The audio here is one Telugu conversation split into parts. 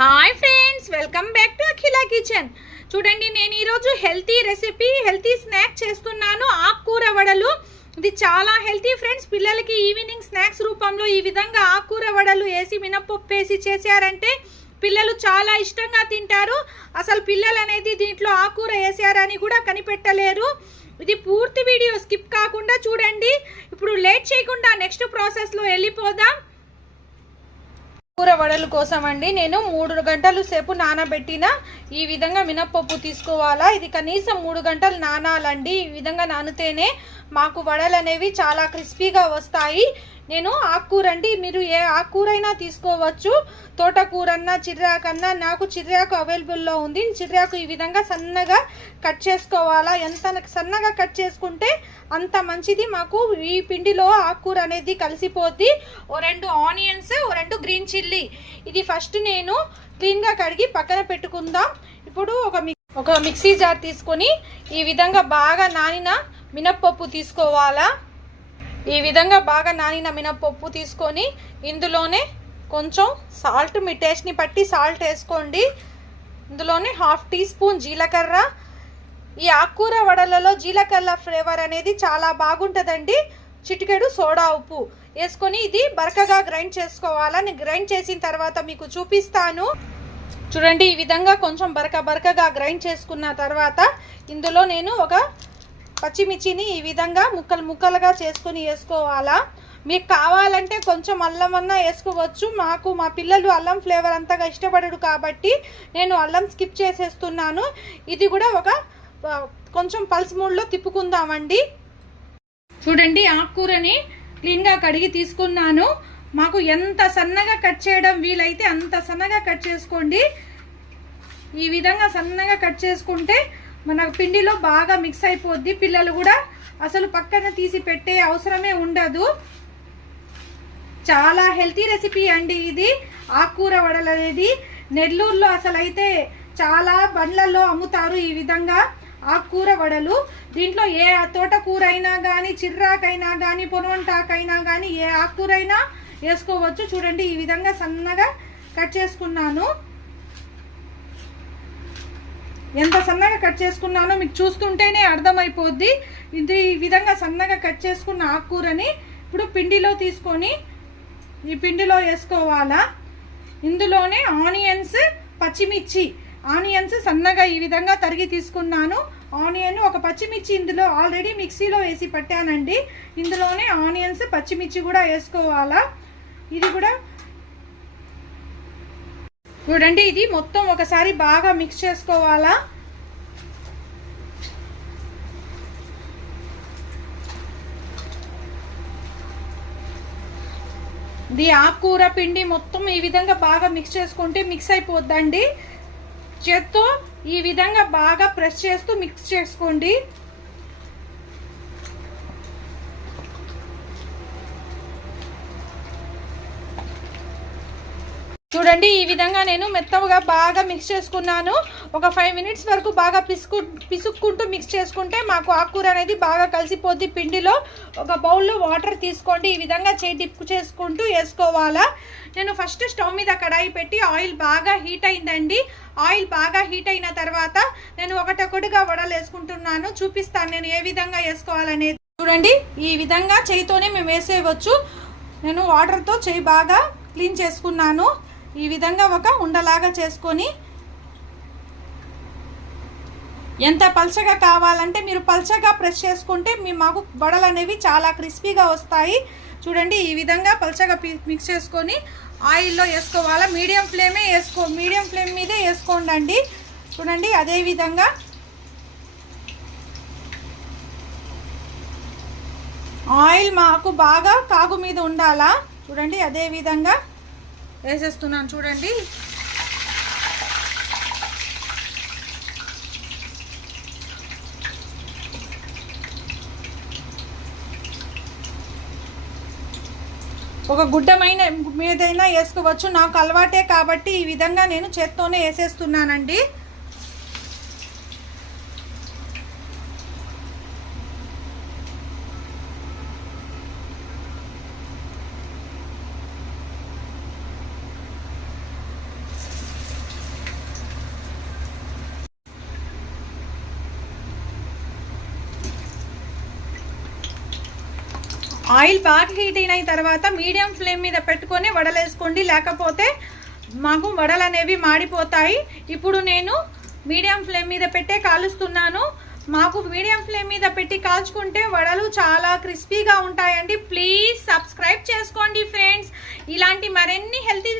Hi friends, welcome back to Akhila kitchen. చూడండి, నేను ఈరోజు హెల్తీ రెసిపీ, హెల్తీ స్నాక్ చేస్తున్నాను. ఆకుకూర వడలు. ఇది చాలా హెల్తీ ఫ్రెండ్స్. పిల్లలకి ఈవినింగ్ స్నాక్స్ రూపంలో ఈ విధంగా ఆకుకూర వడలు వేసి మినపప్పు వేసి చేశారంటే పిల్లలు చాలా ఇష్టంగా తింటారు. అసలు పిల్లలు అనేది దీంట్లో ఆకుకూర వేసారని కూడా కనిపెట్టలేరు. ఇది పూర్తి వీడియో స్కిప్ కాకుండా చూడండి. ఇప్పుడు లేట్ చేయకుండా నెక్స్ట్ ప్రాసెస్లో వెళ్ళిపోదాం. కూర వడల కోసం అండి నేను 3 గంటలు సేపు నానబెట్టిన ఈ విధంగా మినపప్పు తీసుకోవాలా. ఇది కనీసం 3 గంటలు నానాలండి. ఈ విధంగా నానితేనే మాకు వడలు అనేవి చాలా క్రిస్పీగా వస్తాయి. నేను ఆకుకూర అండి, మీరు ఏ ఆకుకూరైనా తీసుకోవచ్చు. తోటకూరన్నా చిర్రాకన్నా, నాకు చిర్రాకు అవైలబుల్లో ఉంది. చిర్రాకు ఈ విధంగా సన్నగా కట్ చేసుకోవాలా. ఎంత సన్నగా కట్ చేసుకుంటే అంత మంచిది. మాకు ఈ పిండిలో ఆకుకూర అనేది కలిసిపోద్ది. ఓ 2 ఆనియన్స్, ఓ 2 గ్రీన్ చిల్లీ. ఇది ఫస్ట్ నేను క్లీన్గా కడిగి పక్కన పెట్టుకుందాం. ఇప్పుడు ఒక మిక్సీ జార్ తీసుకొని ఈ విధంగా బాగా నానిన మినప్పప్పు తీసుకోవాలా. ఈ విధంగా బాగా నానిన మినప్పప్పు తీసుకొని ఇందులోనే కొంచెం సాల్ట్, మీ టేస్ట్ని బట్టి సాల్ట్ వేసుకోండి. ఇందులోనే 1/2 టీ స్పూన్ జీలకర్ర. ఈ ఆకుకూర వడలలో జీలకర్ర ఫ్లేవర్ అనేది చాలా బాగుంటుందండి. చిటికెడు సోడా ఉప్పు వేసుకొని ఇది బరకగా గ్రైండ్ చేసుకోవాలా. నేను గ్రైండ్ చేసిన తర్వాత మీకు చూపిస్తాను. చూడండి, ఈ విధంగా కొంచెం బరకగా గ్రైండ్ చేసుకున్న తర్వాత ఇందులో నేను ఒక పచ్చిమిర్చిని ఈ విధంగా ముక్కలుగా చేసుకొని వేసుకోవాలా. మీకు కావాలంటే కొంచెం అల్లం అన్నా వేసుకోవచ్చు. మా పిల్లలు అల్లం ఫ్లేవర్ అంతగా ఇష్టపడడు కాబట్టి నేను అల్లం స్కిప్ చేసేస్తున్నాను. ఇది కూడా ఒక కొంచెం పల్స్ మూడ్లో తిప్పుకుందామండి. చూడండి, ఆకుకూరని క్లీన్గా కడిగి తీసుకున్నాను. మాకు ఎంత సన్నగా కట్ చేయడం వీలైతే అంత సన్నగా కట్ చేసుకోండి. ఈ విధంగా సన్నగా కట్ చేసుకుంటే మన పిండిలో బాగా మిక్స్ అయిపోద్ది. పిల్లలు కూడా అసలు పక్కన తీసి పెట్టే అవసరమే ఉండదు. చాలా హెల్తీ రెసిపీ అండి ఇది ఆకుకూర వడలు అనేది. నెల్లూరులో అసలు అయితే చాలా బండ్లలో అమ్ముతారు ఈ విధంగా ఆకుకూర వడలు. దీంట్లో ఏ తోటకూర అయినా కానీ, చిర్రాకైనా కానీ, పొనవంటాకైనా కానీ ఏ ఆకుకూర అయినా వేసుకోవచ్చు. చూడండి, ఈ విధంగా సన్నగా కట్ చేసుకున్నాను. ఎంత సన్నగా కట్ చేసుకున్నానో మీకు చూస్తుంటేనే అర్థమైపోద్ది. ఇది ఈ విధంగా సన్నగా కట్ చేసుకున్న ఆకుకూరని ఇప్పుడు పిండిలో తీసుకొని ఈ పిండిలో వేసుకోవాలా. ఇందులోనే ఆనియన్స్, పచ్చిమిర్చి. ఆనియన్స్ సన్నగా ఈ విధంగా తరిగి తీసుకున్నాను. ఆనియన్, ఒక పచ్చిమిర్చి ఇందులో ఆల్రెడీ మిక్సీలో వేసి పట్టానండి. ఇందులోనే ఆనియన్స్, పచ్చిమిర్చి కూడా వేసుకోవాలా. ఇది కూడా చూడండి, ఇది మొత్తం ఒకసారి బాగా మిక్స్ చేసుకోవాలా. ఇది ఆకుకూర పిండి మొత్తం ఈ విధంగా బాగా మిక్స్ చేసుకుంటే మిక్స్ అయిపోద్దండి. చేత్తో ఈ విధంగా బాగా ప్రెస్ చేస్తూ మిక్స్ చేసుకోండి. చూడండి, ఈ విధంగా నేను మెత్తగా బాగా మిక్స్ చేసుకున్నాను. ఒక 5 మినిట్స్ వరకు బాగా పిసుక్కుంటూ మిక్స్ చేసుకుంటే మాకు ఆకుకూర అనేది బాగా కలిసిపోద్ది పిండిలో. ఒక బౌల్లో వాటర్ తీసుకోండి. ఈ విధంగా చేయి డిప్ చేసుకుంటూ వేసుకోవాలా. నేను ఫస్ట్ స్టవ్ మీద కడాయి పెట్టి ఆయిల్ బాగా హీట్ అయిందండి. ఆయిల్ బాగా హీట్ అయిన తర్వాత నేను ఒకటొకటిగా వడలు వేసుకుంటున్నాను. చూపిస్తాను నేను ఏ విధంగా వేసుకోవాలనేది. చూడండి, ఈ విధంగా చేయితోనే మేము వేసేయవచ్చు. నేను వాటర్తో చేయి బాగా క్లీన్ చేసుకున్నాను. ఈ విధంగా ఒక ఉండలాగా చేసుకొని, ఎంత పల్చగా కావాలంటే మీరు పల్చగా ప్రెస్ చేసుకుంటే మాకు వడలు అనేవి చాలా క్రిస్పీగా వస్తాయి. చూడండి, ఈ విధంగా పల్చగా మిక్స్ చేసుకొని ఆయిల్లో వేసుకోవాలా. మీడియం ఫ్లేమ్ మీదే వేసుకోండి. చూడండి, అదే విధంగా ఆయిల్ మాకు బాగా కాగు మీద ఉండాలా. చూడండి, అదే విధంగా వేసేస్తున్నాను. చూడండి, ఒక గుడ్డమైన మీదైనా వేసుకోవచ్చు. నాకు అలవాటే కాబట్టి ఈ విధంగా నేను చేత్తోనే వేసేస్తున్నానండి. ఆయిల్ బాగా హీట్ అయిన తర్వాత మీడియం ఫ్లేమ్ మీద పెట్టుకొని వడలు వేసుకోండి, లేకపోతే మాకు వడలు అనేవి మాడిపోతాయి. ఇప్పుడు నేను మీడియం ఫ్లేమ్ మీద పెట్టే కాలుస్తున్నాను. మాకు మీడియం ఫ్లేమ్ మీద పెట్టి కాల్చుకుంటే వడలు చాలా క్రిస్పీగా ఉంటాయండి. ప్లీజ్ సబ్స్క్రైబ్ చేసుకోండి ఫ్రెండ్స్. ఇలాంటి మరిన్ని హెల్తీ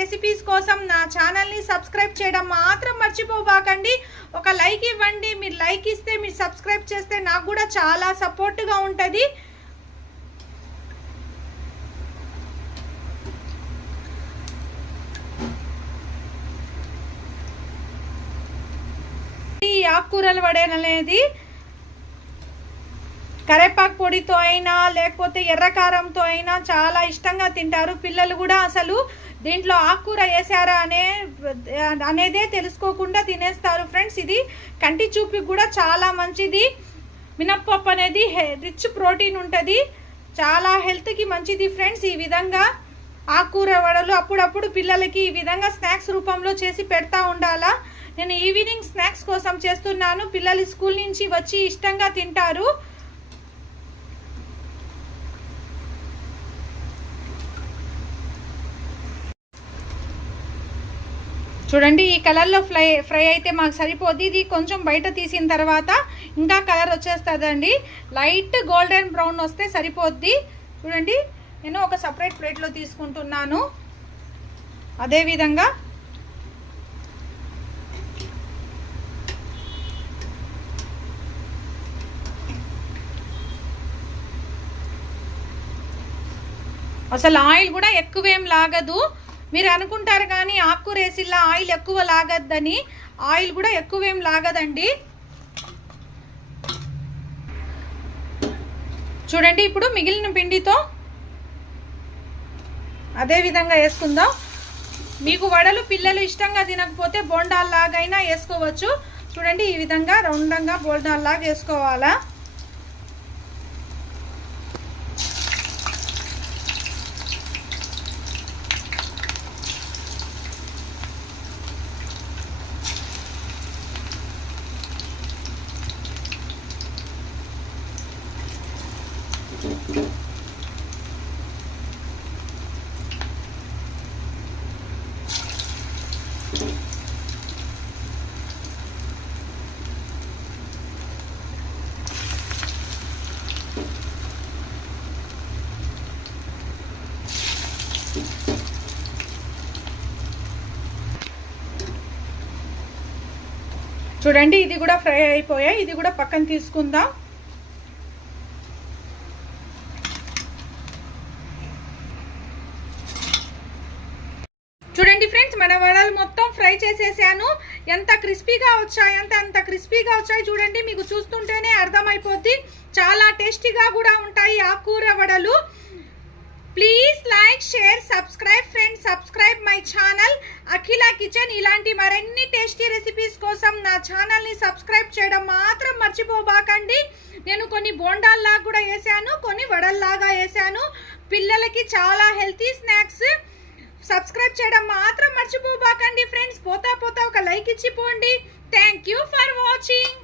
రెసిపీస్ కోసం నా ఛానల్ని సబ్స్క్రైబ్ చేయడం మాత్రం మర్చిపోబాకండి. ఒక లైక్ ఇవ్వండి. మీరు లైక్ ఇస్తే, మీరు సబ్స్క్రైబ్ చేస్తే నాకు కూడా చాలా సపోర్ట్గా ఉంటుంది. ఈ ఆకుకూరల వడలు అనేది కరేపాకు పొడితో అయినా లేకపోతే ఎర్రకారంతో అయినా చాలా ఇష్టంగా తింటారు పిల్లలు కూడా. అసలు దీంట్లో ఆకుకూర వేసారా అనేదే తెలుసుకోకుండా తినేస్తారు ఫ్రెండ్స్. ఇది కంటి చూపుకి కూడా చాలా మంచిది. మినప్పప్పు అనేది రిచ్ ప్రోటీన్ ఉంటుంది, చాలా హెల్త్కి మంచిది ఫ్రెండ్స్. ఈ విధంగా ఆకుకూర వడలు అప్పుడప్పుడు పిల్లలకి ఈ విధంగా స్నాక్స్ రూపంలో చేసి పెడతా ఉండాలా. నేను ఈవినింగ్ స్నాక్స్ కోసం చేస్తున్నాను. పిల్లలు స్కూల్ నుంచి వచ్చి ఇష్టంగా తింటారు. చూడండి, ఈ కలర్లో ఫ్రై అయితే మాకు సరిపోద్ది. ఇది కొంచెం బయట తీసిన తర్వాత ఇంకా కలర్ వచ్చేస్తుందండి. లైట్ గోల్డెన్ బ్రౌన్ వస్తే సరిపోద్ది. చూడండి, నేను ఒక సపరేట్ ప్లేట్లో తీసుకుంటున్నాను. అదేవిధంగా అసలు ఆయిల్ కూడా ఎక్కువేం లాగదు. మీరు అనుకుంటారు కానీ ఆకుకూర వేసిల్లా ఆయిల్ ఎక్కువ లాగద్దని. ఆయిల్ కూడా ఎక్కువేం లాగదండి. చూడండి, ఇప్పుడు మిగిలిన పిండితో అదే విధంగా వేసుకుందాం. మీకు వడలు పిల్లలు ఇష్టంగా తినకపోతే బోండాల్లాగైనా వేసుకోవచ్చు. చూడండి, ఈ విధంగా రౌండంగా బోండాల్లాగా వేసుకోవాలా. చూడండి, ఇది కూడా ఫ్రై అయిపోయాయి. ఇది కూడా పక్కన తీసుకుందాం. చూడండి ఫ్రెండ్స్, మన వడలు మొత్తం ఫ్రై చేసేసాను. ఎంత క్రిస్పీగా వచ్చాయి అంటే అంత క్రిస్పీగా వచ్చాయి. చూడండి, మీకు చూస్తుంటేనే అర్థమైపోద్ది. చాలా టేస్టీగా కూడా ఉంటాయి ఆకుకూర వడలు. Please like, share, subscribe friends. Subscribe my channel Akhila kitchen. ఇలాంటి మరిన్ని టేస్టీ రెసిపీస్ కోసం నా ఛానల్ని సబ్స్క్రైబ్ చేయడం మాత్రం మర్చిపోబాకండి. నేను కొన్ని బోండాల్లాగా కూడా వేసాను, కొన్ని వడల్లాగా వేసాను. పిల్లలకి చాలా హెల్తీ స్నాక్స్. సబ్స్క్రైబ్ చేయడం మాత్రం మర్చిపోబాకండి ఫ్రెండ్స్. పోతా ఒక లైక్ ఇచ్చిపోండి. Thank you for watching.